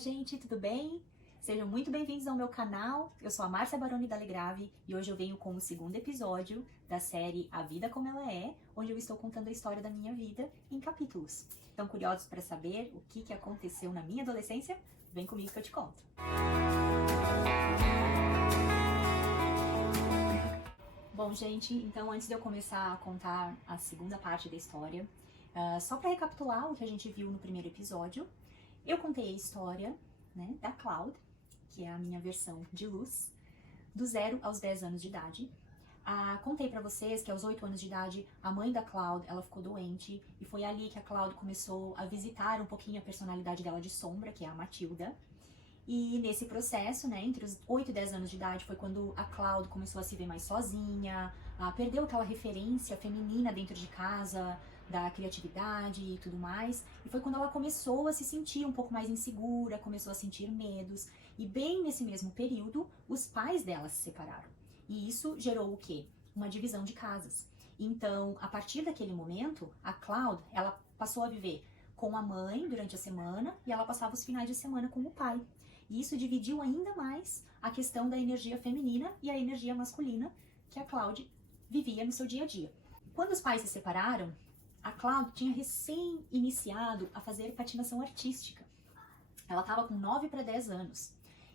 gente, tudo bem? Sejam muito bem-vindos ao meu canal. Eu sou a Márcia Baroni da Legrave e hoje eu venho com o segundo episódio da série A Vida Como Ela É, onde eu estou contando a história da minha vida em capítulos. Estão curiosos para saber o que aconteceu na minha adolescência? Vem comigo que eu te conto. Bom, gente, então antes de eu começar a contar a segunda parte da história, só para recapitular o que a gente viu no primeiro episódio, eu contei a história, né, da Cloud, que é a minha versão de luz, do 0 aos 10 anos de idade. Contei pra vocês que aos 8 anos de idade, a mãe da Cloud, ela ficou doente, e foi ali que a Cloud começou a visitar um pouquinho a personalidade dela de sombra, que é a Matilda. E nesse processo, né, entre os 8 e 10 anos de idade, foi quando a Cloud começou a se ver mais sozinha, perdeu aquela referência feminina dentro de casa, da criatividade e tudo mais. E foi quando ela começou a se sentir um pouco mais insegura, começou a sentir medos. E bem nesse mesmo período, os pais dela se separaram. E isso gerou o quê? Uma divisão de casas. Então, a partir daquele momento, a Cloud, ela passou a viver com a mãe durante a semana e ela passava os finais de semana com o pai. E isso dividiu ainda mais a questão da energia feminina e a energia masculina que a Cloud vivia no seu dia a dia. Quando os pais se separaram, a Cloud tinha recém iniciado a fazer patinação artística. Ela estava com 9 para 10 anos.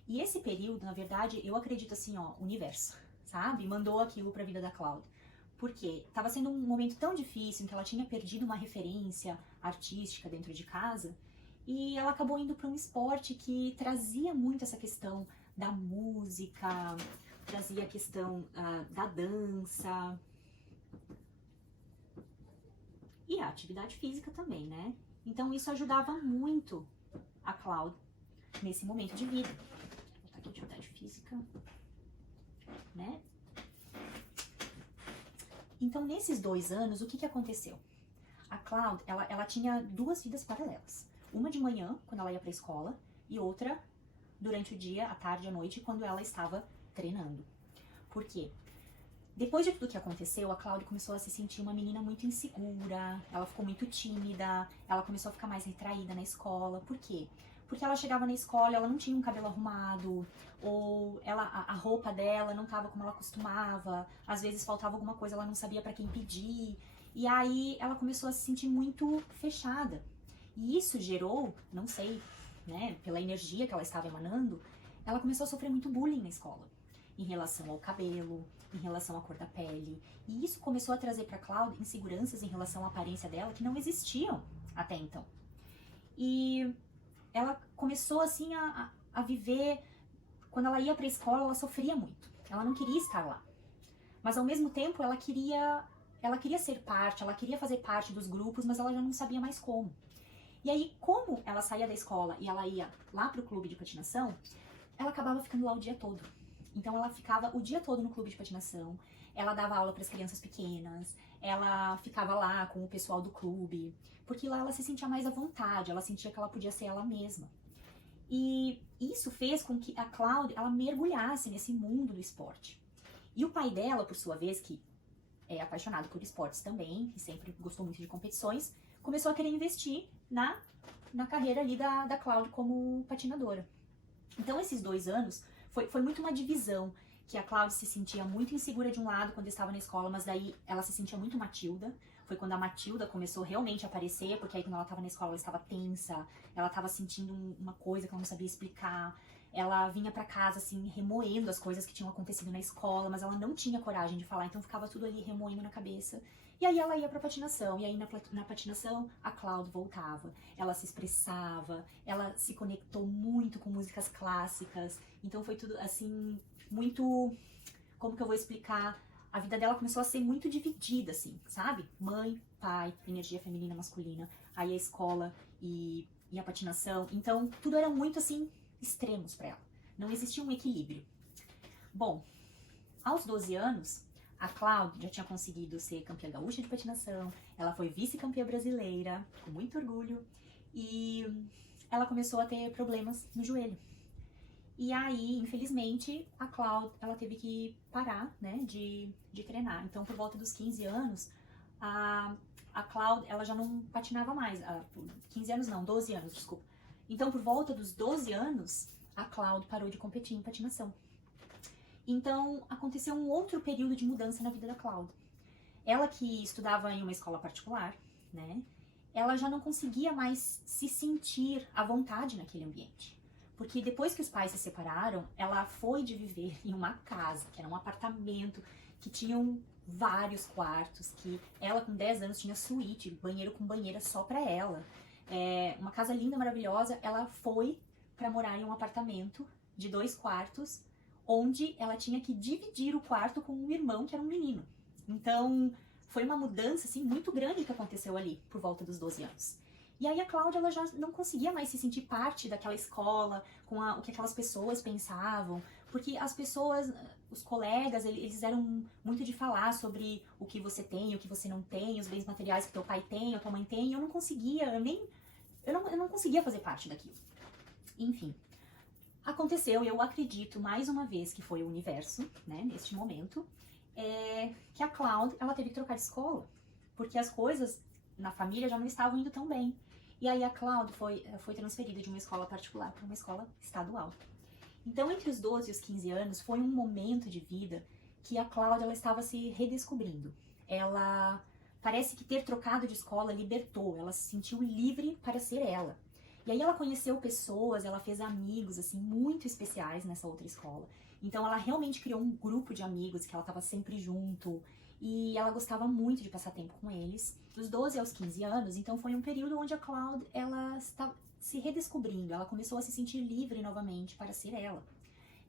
E esse período, na verdade, eu acredito assim, ó, universo, sabe? Mandou aquilo para a vida da Cloud. Porque estava sendo um momento tão difícil em que ela tinha perdido uma referência artística dentro de casa. E ela acabou indo para um esporte que trazia muito essa questão da música, trazia a questão da dança e a atividade física também, né? Então isso ajudava muito a Cloud nesse momento de vida. Vou botar aqui atividade física, né? Então nesses 2 anos, o que aconteceu? A Cloud, ela tinha 2 vidas paralelas. Uma de manhã, quando ela ia para a escola, e outra durante o dia, à tarde, à noite, quando ela estava treinando. Por quê? Depois de tudo que aconteceu, a Cloud começou a se sentir uma menina muito insegura, ela ficou muito tímida, ela começou a ficar mais retraída na escola. Por quê? Porque ela chegava na escola, ela não tinha um cabelo arrumado, ou a roupa dela não estava como ela costumava, às vezes faltava alguma coisa, ela não sabia para quem pedir, e aí ela começou a se sentir muito fechada. E isso gerou, não sei, né, pela energia que ela estava emanando, ela começou a sofrer muito bullying na escola, em relação ao cabelo, em relação à cor da pele. E isso começou a trazer para Cloud inseguranças em relação à aparência dela que não existiam até então. E ela começou assim a viver, quando ela ia para a escola, ela sofria muito. Ela não queria estar lá. Mas ao mesmo tempo ela queria ser parte, ela queria fazer parte dos grupos, mas ela já não sabia mais como. E aí, como ela saía da escola e ela ia lá pro clube de patinação, ela acabava ficando lá o dia todo. Então ela ficava o dia todo no clube de patinação, ela dava aula para as crianças pequenas, ela ficava lá com o pessoal do clube, porque lá ela se sentia mais à vontade, ela sentia que ela podia ser ela mesma. E isso fez com que a Cloud, ela mergulhasse nesse mundo do esporte. E o pai dela, por sua vez, que é apaixonado por esportes também, e sempre gostou muito de competições, começou a querer investir na carreira ali da Cloud como patinadora. Então esses 2 anos foi muito uma divisão, que a Cloud se sentia muito insegura de um lado quando estava na escola, mas daí ela se sentia muito Matilda. Foi quando a Matilda começou realmente a aparecer, porque aí quando ela estava na escola ela estava tensa, ela estava sentindo uma coisa que ela não sabia explicar. Ela vinha pra casa, assim, remoendo as coisas que tinham acontecido na escola, mas ela não tinha coragem de falar, então ficava tudo ali remoendo na cabeça. E aí ela ia pra patinação, e aí na patinação a Cloud voltava. Ela se expressava, ela se conectou muito com músicas clássicas, então foi tudo, assim, muito... Como que eu vou explicar? A vida dela começou a ser muito dividida, assim, sabe? Mãe, pai, energia feminina, masculina, aí a escola e a patinação. Então, tudo era muito, assim, extremos para ela. Não existia um equilíbrio. Bom, aos 12 anos, a Cloud já tinha conseguido ser campeã gaúcha de patinação, ela foi vice-campeã brasileira, com muito orgulho, e ela começou a ter problemas no joelho. E aí, infelizmente, a Cloud, ela teve que parar, né, de treinar. Então, por volta dos 15 anos, a Cloud, ela já não patinava mais. 15 anos não, 12 anos, desculpa. Então, por volta dos 12 anos, a Cloud parou de competir em patinação. Então, aconteceu um outro período de mudança na vida da Cloud. Ela que estudava em uma escola particular, né? Ela já não conseguia mais se sentir à vontade naquele ambiente. Porque depois que os pais se separaram, ela foi de viver em uma casa, que era um apartamento, que tinham vários quartos, que ela com 10 anos tinha suíte, banheiro com banheira só pra ela. Uma casa linda, maravilhosa. Ela foi pra morar em um apartamento de 2 quartos, onde ela tinha que dividir o quarto com um irmão que era um menino. Então, foi uma mudança, assim, muito grande que aconteceu ali, por volta dos 12 anos. E aí a Cláudia, ela já não conseguia mais se sentir parte daquela escola, com o que aquelas pessoas pensavam, porque as pessoas, os colegas, eles eram muito de falar sobre o que você tem, o que você não tem, os bens materiais que teu pai tem, ou tua mãe tem, e eu não conseguia, eu não conseguia fazer parte daquilo. Enfim, aconteceu, eu acredito, mais uma vez, que foi o universo, né, neste momento, que a Cloud, ela teve que trocar de escola, porque as coisas na família já não estavam indo tão bem. E aí a Cloud foi transferida de uma escola particular para uma escola estadual. Então, entre os 12 e os 15 anos, foi um momento de vida que a Cloud, ela estava se redescobrindo. Ela parece que ter trocado de escola libertou, ela se sentiu livre para ser ela. E aí ela conheceu pessoas, ela fez amigos, assim, muito especiais nessa outra escola. Então ela realmente criou um grupo de amigos que ela estava sempre junto, e ela gostava muito de passar tempo com eles. Dos 12 aos 15 anos, então foi um período onde a Cloud, ela estava se redescobrindo, ela começou a se sentir livre novamente para ser ela.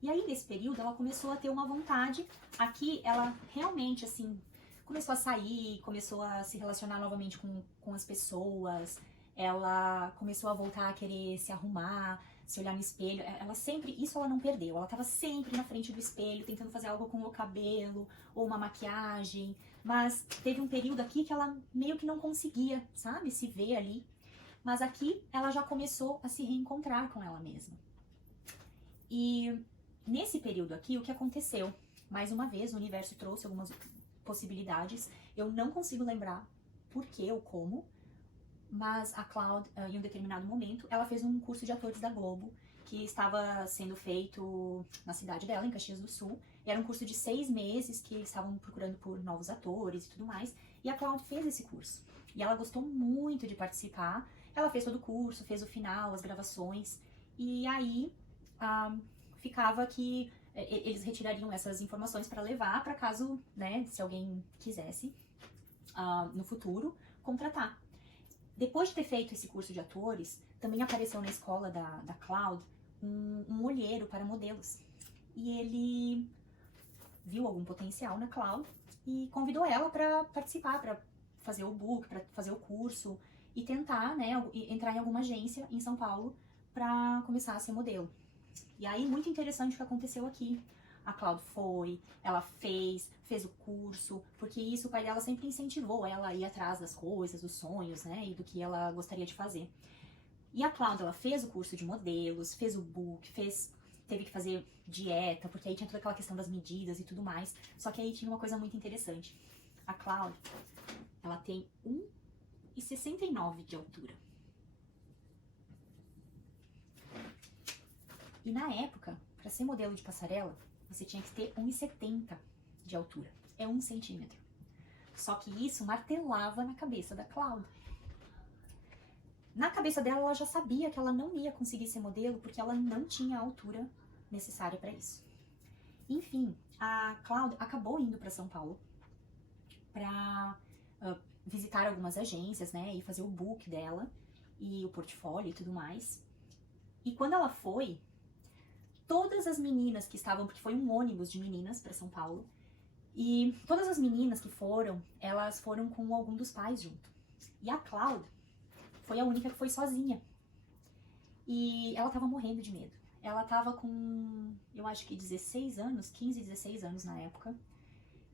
E aí nesse período ela começou a ter uma vontade, aqui ela realmente, assim, começou a sair, começou a se relacionar novamente com as pessoas, ela começou a voltar a querer se arrumar, se olhar no espelho, isso ela não perdeu, ela estava sempre na frente do espelho, tentando fazer algo com o cabelo, ou uma maquiagem, mas teve um período aqui que ela meio que não conseguia, sabe, se ver ali, mas aqui ela já começou a se reencontrar com ela mesma. E nesse período aqui, o que aconteceu? Mais uma vez, o universo trouxe algumas possibilidades, eu não consigo lembrar por que ou como, mas a Cloud, em um determinado momento, ela fez um curso de atores da Globo, que estava sendo feito na cidade dela, em Caxias do Sul. E era um curso de 6 meses, que eles estavam procurando por novos atores e tudo mais. E a Cloud fez esse curso. E ela gostou muito de participar. Ela fez todo o curso, fez o final, as gravações. E aí, ficava que eles retirariam essas informações para levar, para caso, né, se alguém quisesse, no futuro, contratar. Depois de ter feito esse curso de atores, também apareceu na escola da Cloud um olheiro para modelos. E ele viu algum potencial na Cloud e convidou ela para participar, para fazer o book, para fazer o curso e tentar, né, entrar em alguma agência em São Paulo para começar a ser modelo. E aí, muito interessante o que aconteceu aqui. A Cloud ela fez o curso, porque isso o pai dela sempre incentivou ela a ir atrás das coisas, dos sonhos, né, e do que ela gostaria de fazer. E a Cloud, ela fez o curso de modelos, fez o book, teve que fazer dieta, porque aí tinha toda aquela questão das medidas e tudo mais. Só que aí tinha uma coisa muito interessante. A Cloud, ela tem 1,69 de altura. E na época, para ser modelo de passarela, você tinha que ter 1,70 de altura. É 1 centímetro. Só que isso martelava na cabeça da Cloud. Na cabeça dela, ela já sabia que ela não ia conseguir ser modelo porque ela não tinha a altura necessária para isso. Enfim, a Cloud acabou indo para São Paulo para visitar algumas agências, né, e fazer o book dela e o portfólio e tudo mais. E quando ela foi, todas as meninas que estavam, porque foi um ônibus de meninas para São Paulo, e todas as meninas que foram, elas foram com algum dos pais junto. E a Cloud foi a única que foi sozinha. E ela tava morrendo de medo. Ela tava com, eu acho que 16 anos, 15, 16 anos na época.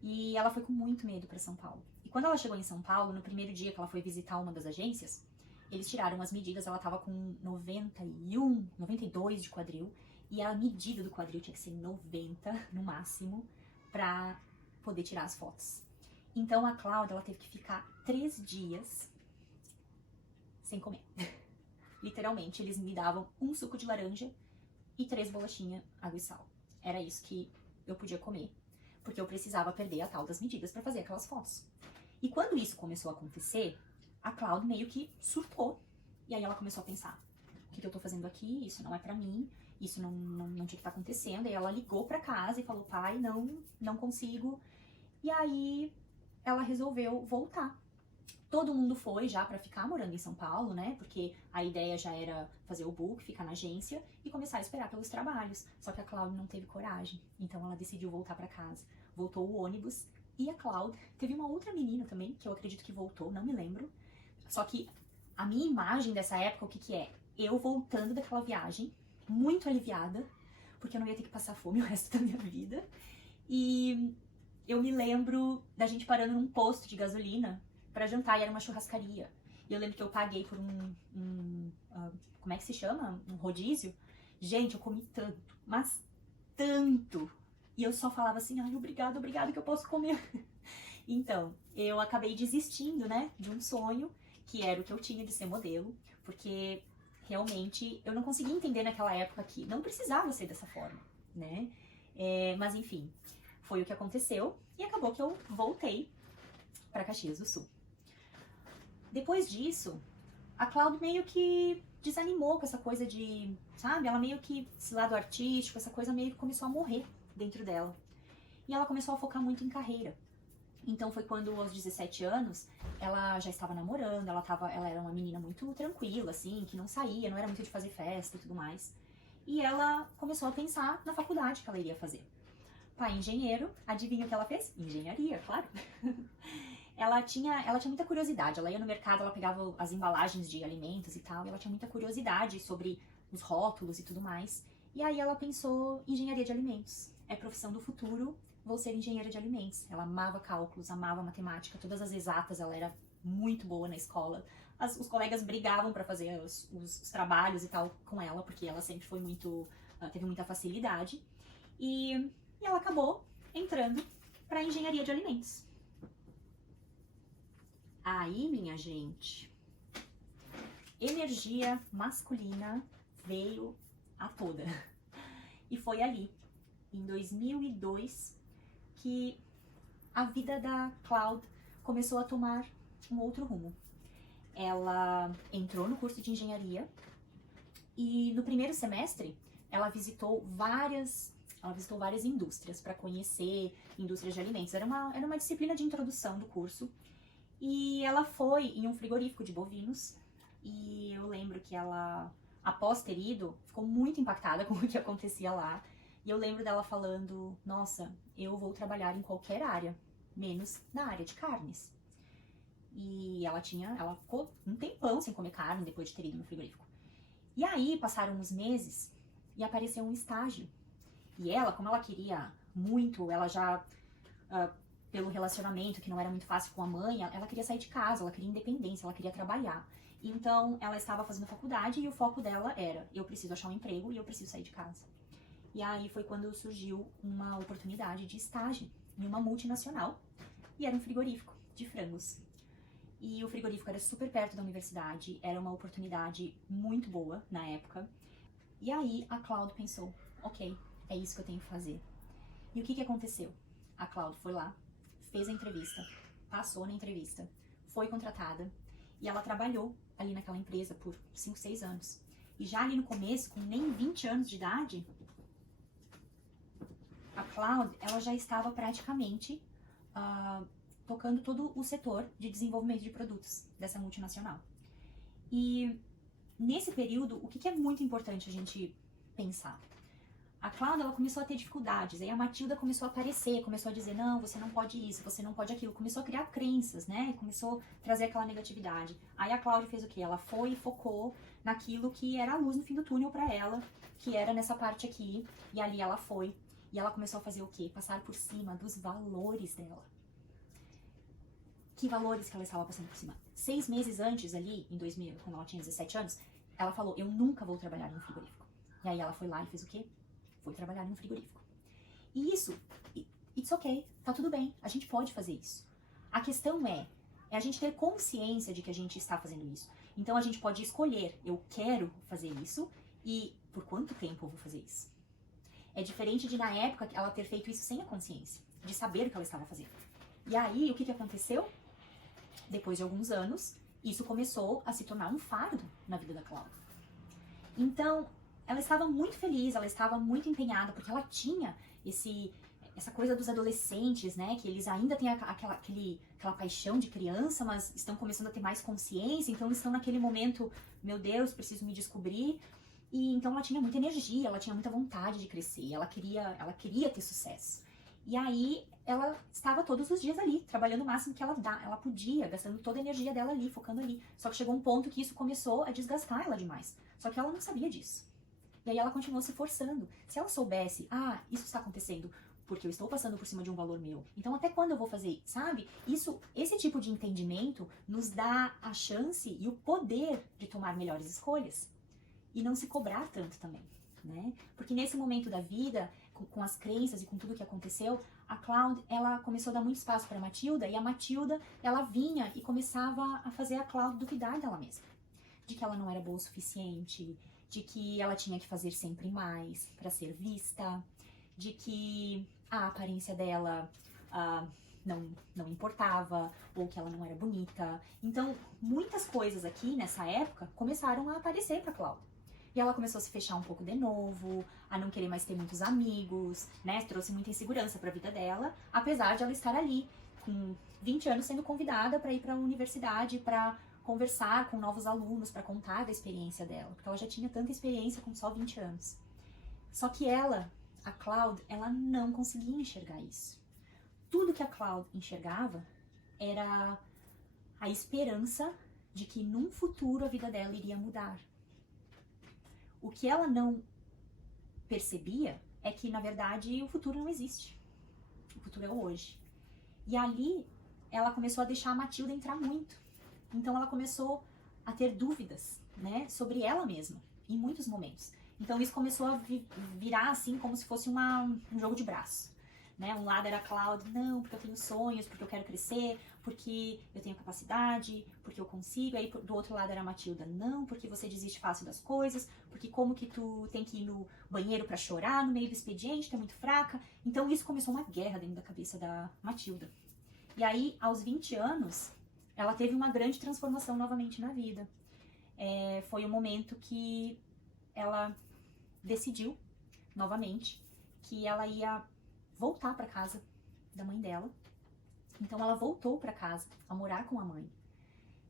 E ela foi com muito medo para São Paulo. E quando ela chegou em São Paulo, no primeiro dia que ela foi visitar uma das agências, eles tiraram as medidas, ela tava com 91, 92 de quadril. E a medida do quadril tinha que ser 90 no máximo pra poder tirar as fotos. Então a Cláudia, ela teve que ficar 3 dias sem comer. Literalmente, eles me davam um suco de laranja e 3 bolachinhas, água e sal. Era isso que eu podia comer, porque eu precisava perder a tal das medidas para fazer aquelas fotos. E quando isso começou a acontecer, a Cláudia meio que surtou. E aí ela começou a pensar, o que eu tô fazendo aqui? Isso não é pra mim, isso não tinha que estar acontecendo. E ela ligou pra casa e falou, pai, não consigo. E aí ela resolveu voltar. Todo mundo foi já pra ficar morando em São Paulo, né? Porque a ideia já era fazer o book, ficar na agência e começar a esperar pelos trabalhos. Só que a Cláudia não teve coragem, então ela decidiu voltar pra casa. Voltou o ônibus e a Cláudia teve uma outra menina também, que eu acredito que voltou, não me lembro. Só que a minha imagem dessa época, o que é? Eu voltando daquela viagem, muito aliviada, porque eu não ia ter que passar fome o resto da minha vida. E eu me lembro da gente parando num posto de gasolina pra jantar, e era uma churrascaria. E eu lembro que eu paguei por como é que se chama? Um rodízio. Gente, eu comi tanto, mas tanto. E eu só falava assim, ai, obrigada, obrigada que eu posso comer. Então, eu acabei desistindo, né, de um sonho, que era o que eu tinha de ser modelo, porque realmente eu não conseguia entender naquela época que não precisava ser dessa forma, né? Mas enfim, foi o que aconteceu e acabou que eu voltei para Caxias do Sul. Depois disso, a Cláudia meio que desanimou com essa coisa de, sabe? Ela meio que, esse lado artístico, essa coisa meio que começou a morrer dentro dela. E ela começou a focar muito em carreira. Então foi quando, aos 17 anos, ela já estava namorando, ela era uma menina muito tranquila, assim, que não saía, não era muito de fazer festa e tudo mais. E ela começou a pensar na faculdade que ela iria fazer. Pai engenheiro, adivinha o que ela fez? Engenharia, claro. Ela tinha muita curiosidade, ela ia no mercado, ela pegava as embalagens de alimentos e tal, e ela tinha muita curiosidade sobre os rótulos e tudo mais. E aí ela pensou, engenharia de alimentos, é profissão do futuro, vou ser engenheira de alimentos. Ela amava cálculos, amava matemática, todas as exatas, ela era muito boa na escola. Os colegas brigavam para fazer os trabalhos e tal com ela, porque ela sempre foi teve muita facilidade. E ela acabou entrando para engenharia de alimentos. Aí, minha gente, energia masculina veio a toda. E foi ali, em 2002, que a vida da Cláudia começou a tomar um outro rumo. Ela entrou no curso de engenharia e no primeiro semestre ela visitou várias indústrias para conhecer indústrias de alimentos. Era uma disciplina de introdução do curso. E ela foi em um frigorífico de bovinos e eu lembro que ela, após ter ido, ficou muito impactada com o que acontecia lá. E eu lembro dela falando, nossa, eu vou trabalhar em qualquer área, menos na área de carnes. E ela ficou um tempão sem comer carne depois de ter ido no frigorífico. E aí passaram uns meses e apareceu um estágio. E ela, como ela queria muito, ela já... pelo relacionamento, que não era muito fácil com a mãe, ela queria sair de casa, ela queria independência, ela queria trabalhar. Então, ela estava fazendo faculdade e o foco dela era, eu preciso achar um emprego e eu preciso sair de casa. E aí foi quando surgiu uma oportunidade de estágio em uma multinacional, e era um frigorífico de frangos. E o frigorífico era super perto da universidade, era uma oportunidade muito boa na época. E aí a Cláudia pensou, ok, é isso que eu tenho que fazer. E o que aconteceu? A Cláudia foi lá, fez a entrevista, passou na entrevista, foi contratada e ela trabalhou ali naquela empresa por 5, 6 anos. E já ali no começo, com nem 20 anos de idade, a Cláudia, ela já estava praticamente tocando todo o setor de desenvolvimento de produtos dessa multinacional. E nesse período, o que é muito importante a gente pensar? A Cláudia, ela começou a ter dificuldades, aí a Matilda começou a aparecer, começou a dizer, não, você não pode isso, você não pode aquilo, começou a criar crenças, né, começou a trazer aquela negatividade. Aí a Cláudia fez o quê? Ela foi e focou naquilo que era a luz no fim do túnel pra ela, que era nessa parte aqui, e ali ela foi, e ela começou a fazer o quê? Passar por cima dos valores dela. Que valores que ela estava passando por cima? 6 meses antes ali, em 2000, quando ela tinha 17 anos, ela falou, eu nunca vou trabalhar em um frigorífico. E aí ela foi lá e fez o quê? Foi trabalhar em um frigorífico. E isso, it's ok, tá tudo bem, a gente pode fazer isso. A questão é a gente ter consciência de que a gente está fazendo isso. Então a gente pode escolher, eu quero fazer isso e por quanto tempo eu vou fazer isso. É diferente de, na época, ela ter feito isso sem a consciência, de saber o que ela estava fazendo. E aí, o que aconteceu? Depois de alguns anos, isso começou a se tornar um fardo na vida da Cláudia. Então, ela estava muito feliz, ela estava muito empenhada, porque ela tinha essa coisa dos adolescentes, né? Que eles ainda têm aquela paixão de criança, mas estão começando a ter mais consciência, então eles estão naquele momento, meu Deus, preciso me descobrir. E então ela tinha muita energia, ela tinha muita vontade de crescer, ela queria ter sucesso. E aí ela estava todos os dias ali, trabalhando o máximo que ela podia, gastando toda a energia dela ali, focando ali. Só que chegou um ponto que isso começou a desgastar ela demais. Só que ela não sabia disso. E aí ela continuou se forçando. Se ela soubesse, isso está acontecendo porque eu estou passando por cima de um valor meu. Então até quando eu vou fazer, sabe? Esse tipo de entendimento nos dá a chance e o poder de tomar melhores escolhas. E não se cobrar tanto também, né? Porque nesse momento da vida, com as crenças e com tudo que aconteceu, a Cláudia, ela começou a dar muito espaço para a Matilda, e a Matilda, ela vinha e começava a fazer a Cláudia duvidar dela mesma. De que ela não era boa o suficiente, de que ela tinha que fazer sempre mais para ser vista, de que a aparência dela não importava, ou que ela não era bonita. Então, muitas coisas aqui nessa época começaram a aparecer para Cláudia. E ela começou a se fechar um pouco de novo, a não querer mais ter muitos amigos, né? Trouxe muita insegurança para a vida dela, apesar de ela estar ali com 20 anos sendo convidada para ir para a universidade, para conversar com novos alunos, para contar da experiência dela, porque ela já tinha tanta experiência com só 20 anos. Só que a Cláudia, ela não conseguia enxergar isso. Tudo que a Cláudia enxergava era a esperança de que num futuro a vida dela iria mudar. O que ela não percebia é que, na verdade, o futuro não existe. O futuro é o hoje. E ali, ela começou a deixar a Matilda entrar muito. Então, ela começou a ter dúvidas, né, sobre ela mesma, em muitos momentos. Então, isso começou a virar, assim, como se fosse um jogo de braço. Né? Um lado era a Cláudia, não, porque eu tenho sonhos, porque eu quero crescer, porque eu tenho capacidade, porque eu consigo. Aí do outro lado era a Matilda, não, porque você desiste fácil das coisas, porque como que tu tem que ir no banheiro pra chorar no meio do expediente, tu é muito fraca. Então isso começou uma guerra dentro da cabeça da Matilda. E aí, aos 20 anos, ela teve uma grande transformação novamente na vida. Foi o momento que ela decidiu, novamente, que ela ia voltar para casa da mãe dela. Então ela voltou para casa a morar com a mãe.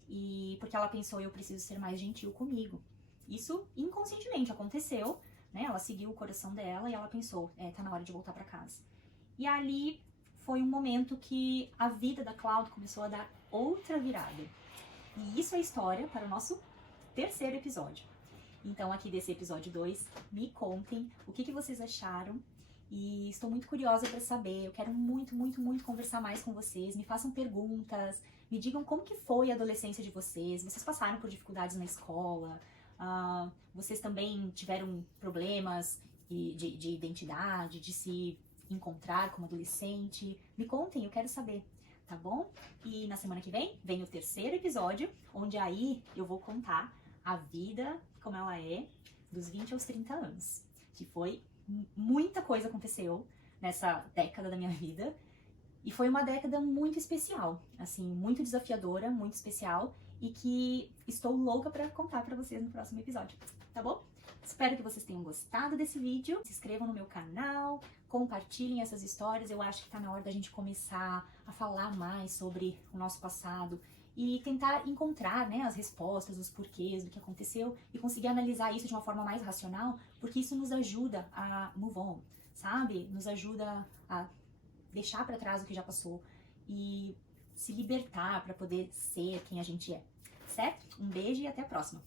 E porque ela pensou, eu preciso ser mais gentil comigo. Isso inconscientemente aconteceu, né? Ela seguiu o coração dela e ela pensou, tá na hora de voltar para casa. E ali foi um momento que a vida da Cláudia começou a dar outra virada. E isso é história para o nosso terceiro episódio. Então aqui desse episódio 2, me contem o que vocês acharam. E estou muito curiosa para saber, eu quero muito, muito, muito conversar mais com vocês, me façam perguntas, me digam como que foi a adolescência de vocês passaram por dificuldades na escola, vocês também tiveram problemas de identidade, de se encontrar como adolescente, me contem, eu quero saber, tá bom? E na semana que vem o terceiro episódio, onde aí eu vou contar a vida como ela é dos 20 aos 30 anos, que foi muita coisa aconteceu nessa década da minha vida e foi uma década muito especial, assim, muito desafiadora, muito especial e que estou louca pra contar pra vocês no próximo episódio, tá bom? Espero que vocês tenham gostado desse vídeo, se inscrevam no meu canal, compartilhem essas histórias, eu acho que tá na hora da gente começar a falar mais sobre o nosso passado e tentar encontrar, né, as respostas, os porquês do que aconteceu e conseguir analisar isso de uma forma mais racional, porque isso nos ajuda a move on, sabe? Nos ajuda a deixar para trás o que já passou e se libertar para poder ser quem a gente é, certo? Um beijo e até a próxima!